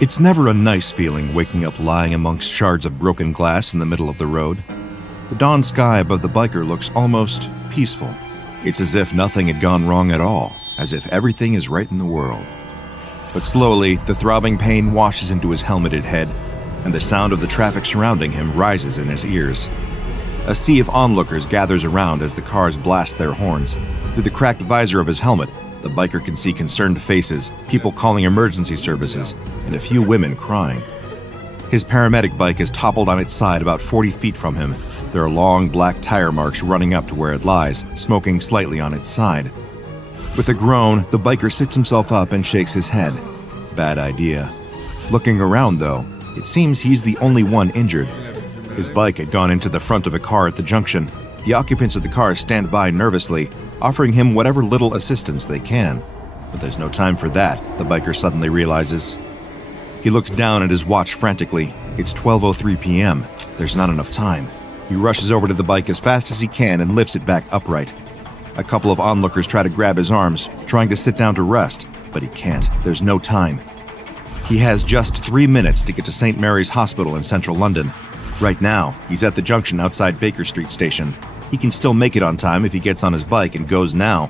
It's never a nice feeling waking up lying amongst shards of broken glass in the middle of the road. The dawn sky above the biker looks almost peaceful. It's as if nothing had gone wrong at all, as if everything is right in the world. But slowly, the throbbing pain washes into his helmeted head, and the sound of the traffic surrounding him rises in his ears. A sea of onlookers gathers around as the cars blast their horns. Through the cracked visor of his helmet, the biker can see concerned faces, people calling emergency services, and a few women crying. His paramedic bike is toppled on its side about 40 feet from him. There are long black tire marks running up to where it lies, smoking slightly on its side. With a groan, the biker sits himself up and shakes his head. Bad idea. Looking around, though, it seems he's the only one injured. His bike had gone into the front of a car at the junction. The occupants of the car stand by nervously, offering him whatever little assistance they can. But there's no time for that, the biker suddenly realizes. He looks down at his watch frantically. It's 12:03 p.m. There's not enough time. He rushes over to the bike as fast as he can and lifts it back upright. A couple of onlookers try to grab his arms, trying to sit down to rest, but he can't. There's no time. He has just 3 minutes to get to St. Mary's Hospital in central London. Right now, he's at the junction outside Baker Street Station. He can still make it on time if he gets on his bike and goes now.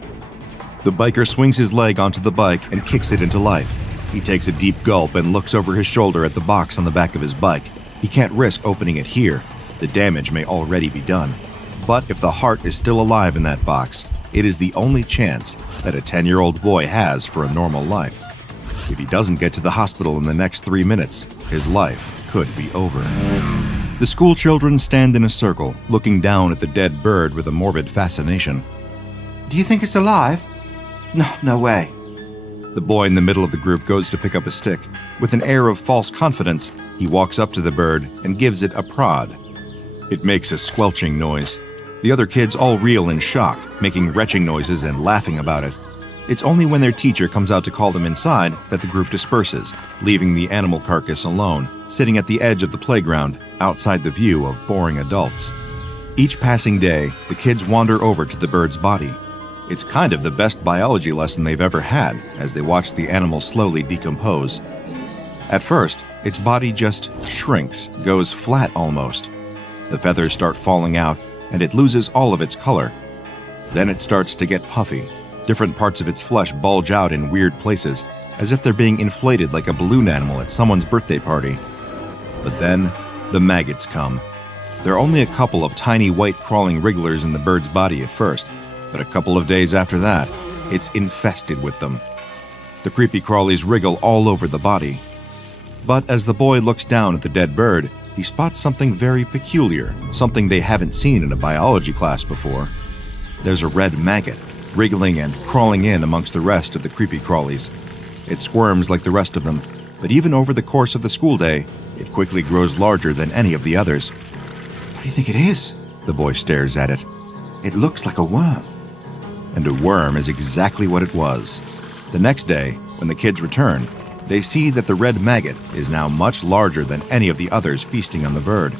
The biker swings his leg onto the bike and kicks it into life. He takes a deep gulp and looks over his shoulder at the box on the back of his bike. He can't risk opening it here. The damage may already be done. But if the heart is still alive in that box, it is the only chance that a 10-year-old boy has for a normal life. If he doesn't get to the hospital in the next 3 minutes, his life could be over. The school children stand in a circle, looking down at the dead bird with a morbid fascination. Do you think it's alive? No way. The boy in the middle of the group goes to pick up a stick. With an air of false confidence, he walks up to the bird and gives it a prod. It makes a squelching noise. The other kids all reel in shock, making retching noises and laughing about it. It's only when their teacher comes out to call them inside that the group disperses, leaving the animal carcass alone, sitting at the edge of the playground, outside the view of boring adults. Each passing day, the kids wander over to the bird's body. It's kind of the best biology lesson they've ever had as they watch the animal slowly decompose. At first, its body just shrinks, goes flat almost. The feathers start falling out, and it loses all of its color. Then it starts to get puffy. Different parts of its flesh bulge out in weird places, as if they're being inflated like a balloon animal at someone's birthday party. But then, the maggots come. There are only a couple of tiny white crawling wrigglers in the bird's body at first, but a couple of days after that, it's infested with them. The creepy crawlies wriggle all over the body. But as the boy looks down at the dead bird, he spots something very peculiar, something they haven't seen in a biology class before. There's a red maggot, wriggling and crawling in amongst the rest of the creepy crawlies. It squirms like the rest of them, but even over the course of the school day, it quickly grows larger than any of the others. What do you think it is? The boy stares at it. It looks like a worm. And a worm is exactly what it was. The next day, when the kids return, they see that the red maggot is now much larger than any of the others feasting on the bird.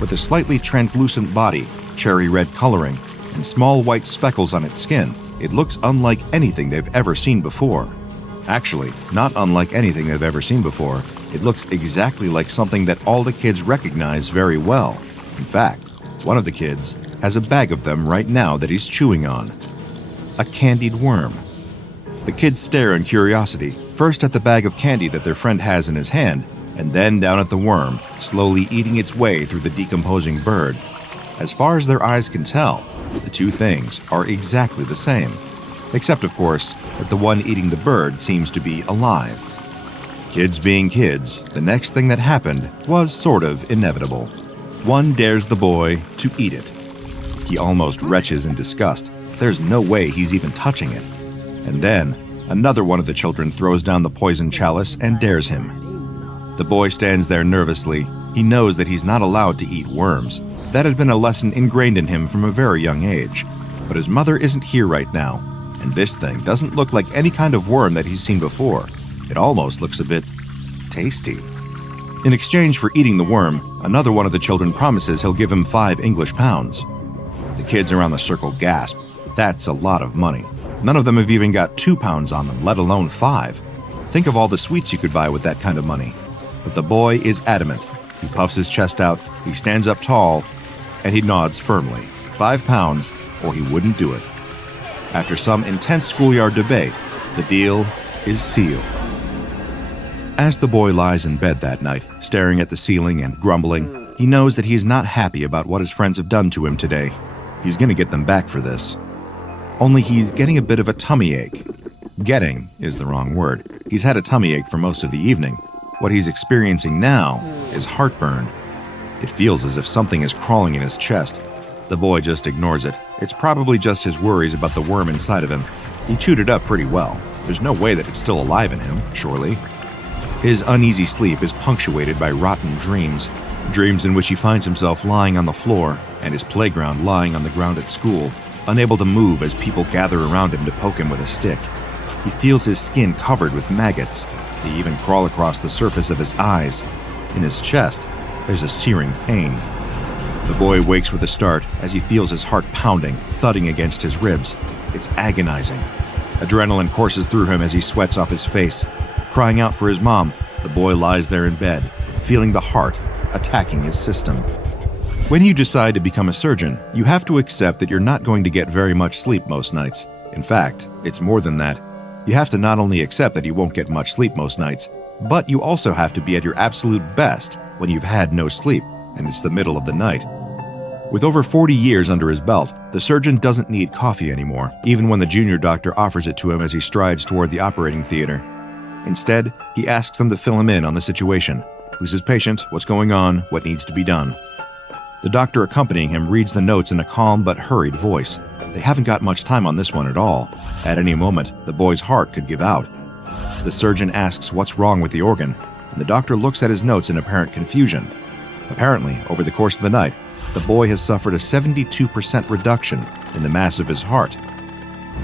With a slightly translucent body, cherry red coloring, and small white speckles on its skin, it looks unlike anything they've ever seen before. Actually, not unlike anything they've ever seen before. It looks exactly like something that all the kids recognize very well. In fact, one of the kids has a bag of them right now that he's chewing on. A candied worm. The kids stare in curiosity, First at the bag of candy that their friend has in his hand, and then down at the worm, slowly eating its way through the decomposing bird. As far as their eyes can tell, the two things are exactly the same, except of course that the one eating the bird seems to be alive. Kids being kids, the next thing that happened was sort of inevitable. One dares the boy to eat it. He almost retches in disgust. There's no way he's even touching it. And then, another one of the children throws down the poison chalice and dares him. The boy stands there nervously. He knows that he's not allowed to eat worms. That had been a lesson ingrained in him from a very young age. But his mother isn't here right now, and this thing doesn't look like any kind of worm that he's seen before. It almost looks a bit tasty. In exchange for eating the worm, another one of the children promises he'll give him 5 English pounds. The kids around the circle gasp. That's a lot of money. None of them have even got 2 pounds on them, let alone 5. Think of all the sweets you could buy with that kind of money. But the boy is adamant. He puffs his chest out, he stands up tall, and he nods firmly. 5 pounds, or he wouldn't do it. After some intense schoolyard debate, the deal is sealed. As the boy lies in bed that night, staring at the ceiling and grumbling, he knows that he is not happy about what his friends have done to him today. He's going to get them back for this. Only he's getting a bit of a tummy ache. Getting is the wrong word. He's had a tummy ache for most of the evening. What he's experiencing now is heartburn. It feels as if something is crawling in his chest. The boy just ignores it. It's probably just his worries about the worm inside of him. He chewed it up pretty well. There's no way that it's still alive in him, surely. His uneasy sleep is punctuated by rotten dreams. Dreams in which he finds himself lying on the floor and his playground lying on the ground at school, unable to move as people gather around him to poke him with a stick. He feels his skin covered with maggots. They even crawl across the surface of his eyes. In his chest, there's a searing pain. The boy wakes with a start as he feels his heart pounding, thudding against his ribs. It's agonizing. Adrenaline courses through him as he sweats off his face. Crying out for his mom, the boy lies there in bed, feeling the heart attacking his system. When you decide to become a surgeon, you have to accept that you're not going to get very much sleep most nights. In fact, it's more than that. You have to not only accept that you won't get much sleep most nights, but you also have to be at your absolute best when you've had no sleep and it's the middle of the night. With over 40 years under his belt, the surgeon doesn't need coffee anymore, even when the junior doctor offers it to him as he strides toward the operating theater. Instead, he asks them to fill him in on the situation. Who's his patient? What's going on? What needs to be done? The doctor accompanying him reads the notes in a calm but hurried voice. They haven't got much time on this one at all. At any moment, the boy's heart could give out. The surgeon asks what's wrong with the organ, and the doctor looks at his notes in apparent confusion. Apparently, over the course of the night, the boy has suffered a 72% reduction in the mass of his heart.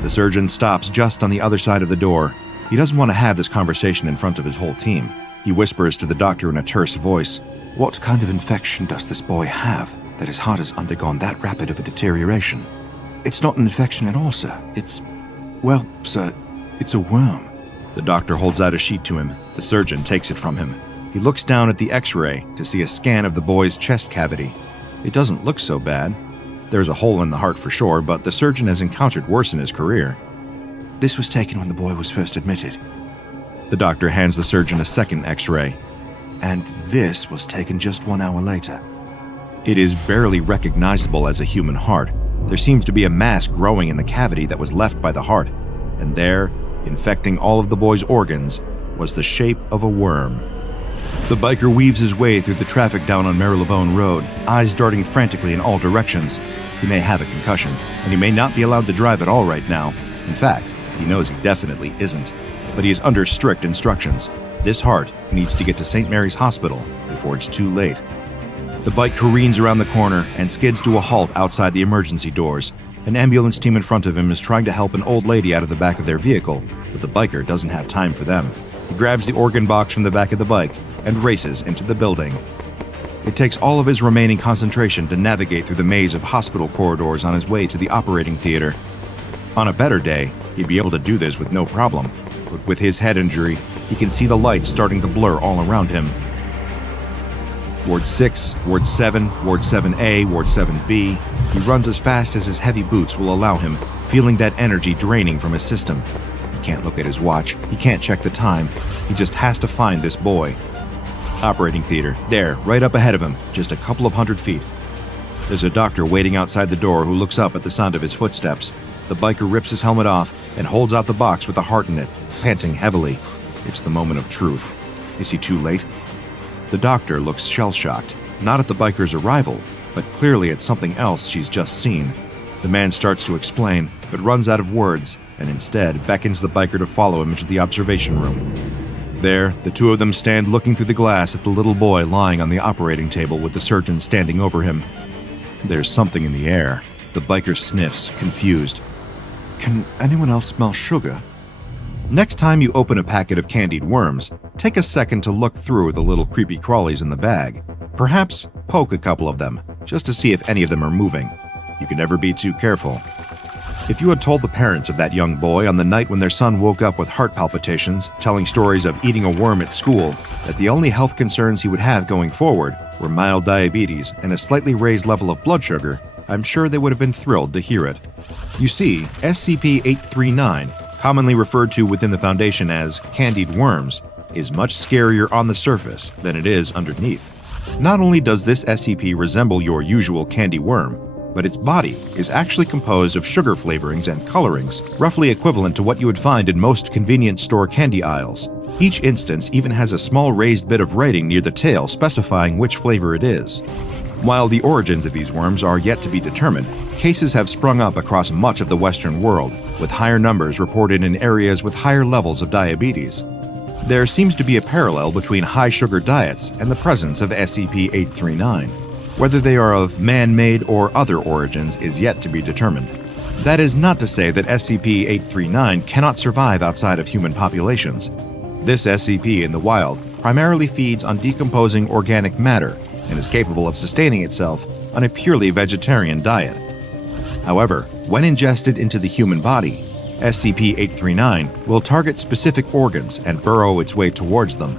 The surgeon stops just on the other side of the door. He doesn't want to have this conversation in front of his whole team. He whispers to the doctor in a terse voice, What kind of infection does this boy have that his heart has undergone that rapid of a deterioration? It's not an infection at all, sir. Well, sir, it's a worm. The doctor holds out a sheet to him. The surgeon takes it from him. He looks down at the x-ray to see a scan of the boy's chest cavity. It doesn't look so bad. There's a hole in the heart for sure, but the surgeon has encountered worse in his career. This was taken when the boy was first admitted. The doctor hands the surgeon a second x-ray. And this was taken just 1 hour later. It is barely recognizable as a human heart. There seems to be a mass growing in the cavity that was left by the heart, and there, infecting all of the boy's organs, was the shape of a worm. The biker weaves his way through the traffic down on Marylebone Road, eyes darting frantically in all directions. He may have a concussion, and he may not be allowed to drive at all right now. In fact, he knows he definitely isn't. But he is under strict instructions. This heart needs to get to St. Mary's Hospital before it's too late. The bike careens around the corner and skids to a halt outside the emergency doors. An ambulance team in front of him is trying to help an old lady out of the back of their vehicle, but the biker doesn't have time for them. He grabs the organ box from the back of the bike and races into the building. It takes all of his remaining concentration to navigate through the maze of hospital corridors on his way to the operating theater. On a better day, he'd be able to do this with no problem, but with his head injury, he can see the lights starting to blur all around him. Ward 6, Ward 7, Ward 7A, Ward 7B. He runs as fast as his heavy boots will allow him, feeling that energy draining from his system. He can't look at his watch. He can't check the time. He just has to find this boy. Operating theater. There, right up ahead of him, just a couple of 100 feet. There's a doctor waiting outside the door who looks up at the sound of his footsteps. The biker rips his helmet off and holds out the box with the heart in it, panting heavily. It's the moment of truth. Is he too late? The doctor looks shell-shocked, not at the biker's arrival, but clearly at something else she's just seen. The man starts to explain, but runs out of words, and instead beckons the biker to follow him into the observation room. There, the two of them stand looking through the glass at the little boy lying on the operating table with the surgeon standing over him. There's something in the air. The biker sniffs, confused. Can anyone else smell sugar? Next time you open a packet of candied worms, take a second to look through the little creepy crawlies in the bag. Perhaps poke a couple of them, just to see if any of them are moving. You can never be too careful. If you had told the parents of that young boy on the night when their son woke up with heart palpitations, telling stories of eating a worm at school, that the only health concerns he would have going forward were mild diabetes and a slightly raised level of blood sugar, I'm sure they would have been thrilled to hear it. You see, SCP-839, commonly referred to within the Foundation as candied worms, is much scarier on the surface than it is underneath. Not only does this SCP resemble your usual candy worm, but its body is actually composed of sugar flavorings and colorings, roughly equivalent to what you would find in most convenience store candy aisles. Each instance even has a small raised bit of writing near the tail specifying which flavor it is. While the origins of these worms are yet to be determined, cases have sprung up across much of the Western world, with higher numbers reported in areas with higher levels of diabetes. There seems to be a parallel between high-sugar diets and the presence of SCP-839. Whether they are of man-made or other origins is yet to be determined. That is not to say that SCP-839 cannot survive outside of human populations. This SCP in the wild primarily feeds on decomposing organic matter and is capable of sustaining itself on a purely vegetarian diet. However, when ingested into the human body, SCP-839 will target specific organs and burrow its way towards them.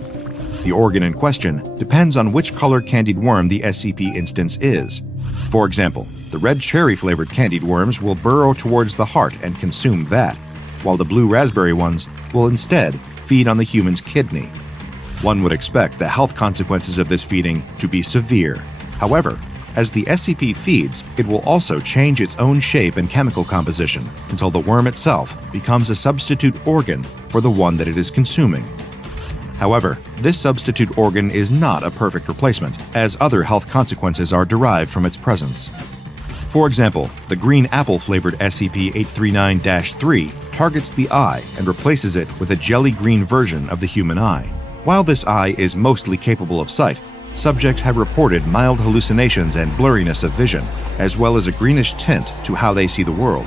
The organ in question depends on which color candied worm the SCP instance is. For example, the red cherry-flavored candied worms will burrow towards the heart and consume that, while the blue raspberry ones will instead feed on the human's kidney. One would expect the health consequences of this feeding to be severe. However, as the SCP feeds, it will also change its own shape and chemical composition until the worm itself becomes a substitute organ for the one that it is consuming. However, this substitute organ is not a perfect replacement, as other health consequences are derived from its presence. For example, the green apple-flavored SCP-839-3 targets the eye and replaces it with a jelly-green version of the human eye. While this eye is mostly capable of sight, subjects have reported mild hallucinations and blurriness of vision, as well as a greenish tint to how they see the world.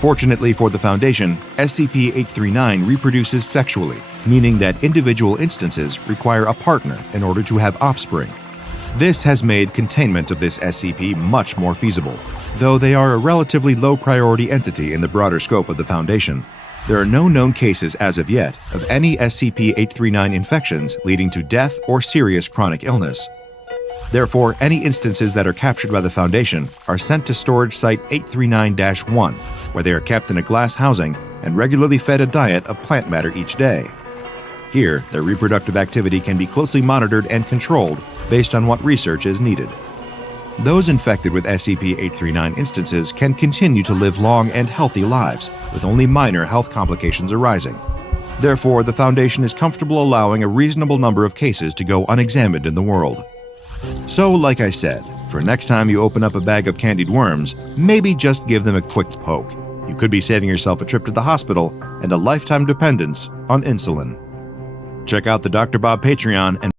Fortunately for the Foundation, SCP-839 reproduces sexually, meaning that individual instances require a partner in order to have offspring. This has made containment of this SCP much more feasible. Though they are a relatively low-priority entity in the broader scope of the Foundation, there are no known cases as of yet of any SCP-839 infections leading to death or serious chronic illness. Therefore, any instances that are captured by the Foundation are sent to storage site 839-1, where they are kept in a glass housing and regularly fed a diet of plant matter each day. Here, their reproductive activity can be closely monitored and controlled based on what research is needed. Those infected with SCP-839 instances can continue to live long and healthy lives, with only minor health complications arising. Therefore, the Foundation is comfortable allowing a reasonable number of cases to go unexamined in the world. So, like I said, for next time you open up a bag of candied worms, maybe just give them a quick poke. You could be saving yourself a trip to the hospital and a lifetime dependence on insulin. Check out the Dr. Bob Patreon and